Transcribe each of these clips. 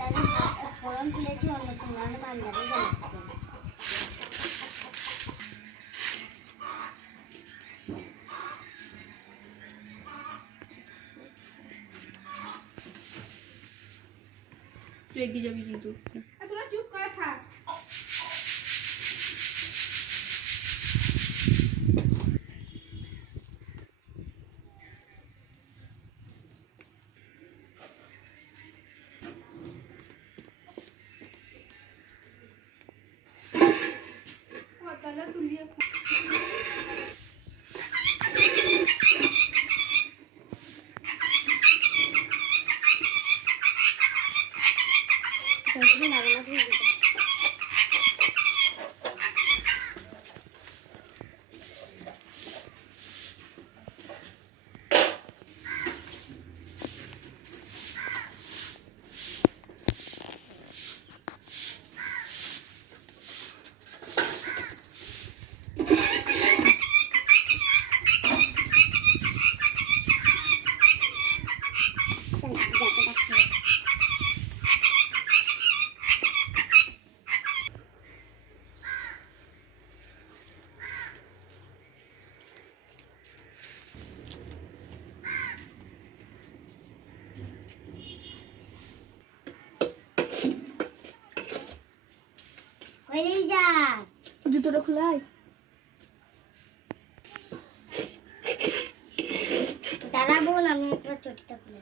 ভান্ডারে ফোড়ন তুলেছি, অন্য তোমার ভান্ডারে জ্বালাতে। তুই এগিয়ে যাবি কিন্তু, তোরা চুপ করে থাক। তুলিয়ে জুতোটা খোলাই দাঁড়া বোন, আমি একবার চটিটা খুলে।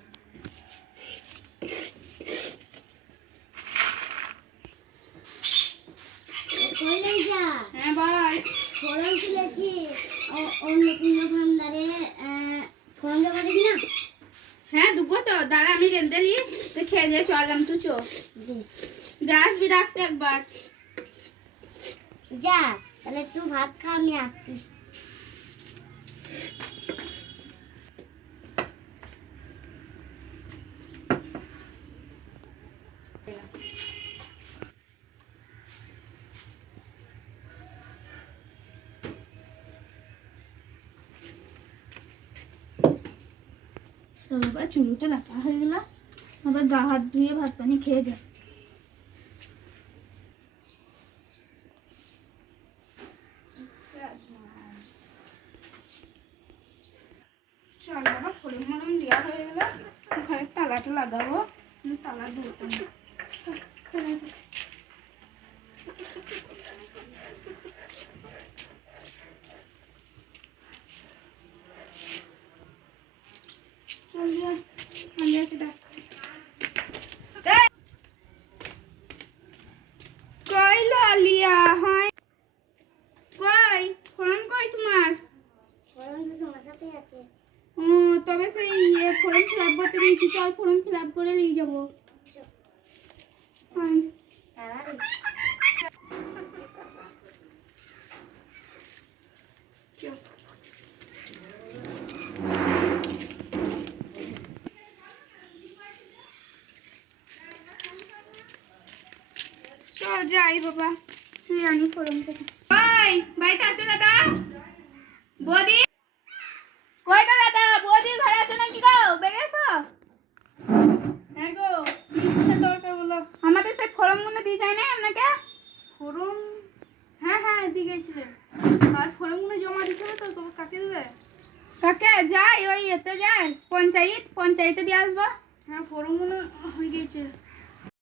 হ্যাঁ বল। ফোড়ন তুলেছি অন্নপূর্ণা ভান্ডারে, ফোড়ন দেবো দেখি না? হ্যাঁ দুবো তো, দাঁড়া আমি রেঁধে নিই, তো খেয়ে দিয়ে চললাম, তুই চো যাস বিরাটতে একবার। যা তাহলে তুই ভাত খা, আমি আসছি। বাবা চুলুটা রাখা হয়ে গেল, আবার গা হাত ধুয়ে ভাত পানি খেয়ে যায়। চল বাবা, ফোড়ন মরম দেওয়া হয়ে গেল, ঘরে তালাটা লাগাবো, তালা ধরতে না। তবে সেই ফর্ম ফিল আপ করতে দিয়েছি, চল ফর্ম ফিল আপ করে নিয়ে যাবো। চল যাই বাবা, আমি ফর্ম থেকে বাড়িতে আছে দাদা? বৌদি কই গো দাদা? বৌদি ঘরে আছো নাকি গো? বেরিয়েছো? হ্যাঁ গো, কি দরকার বলো? আমাদের সেই ফর্মগুলো দিয়ে যায় না আপনাকে? ফর্ম? হ্যাঁ হ্যাঁ দিয়ে গেছিলেন। আর ফর্মগুলো জমা দিতে হবে তো, কাকে দেবে? কাকে যাই, ওই এতে যায় পঞ্চায়েতে দিয়ে আসবো। হ্যাঁ ফর্মগুলো হয়ে গেছে।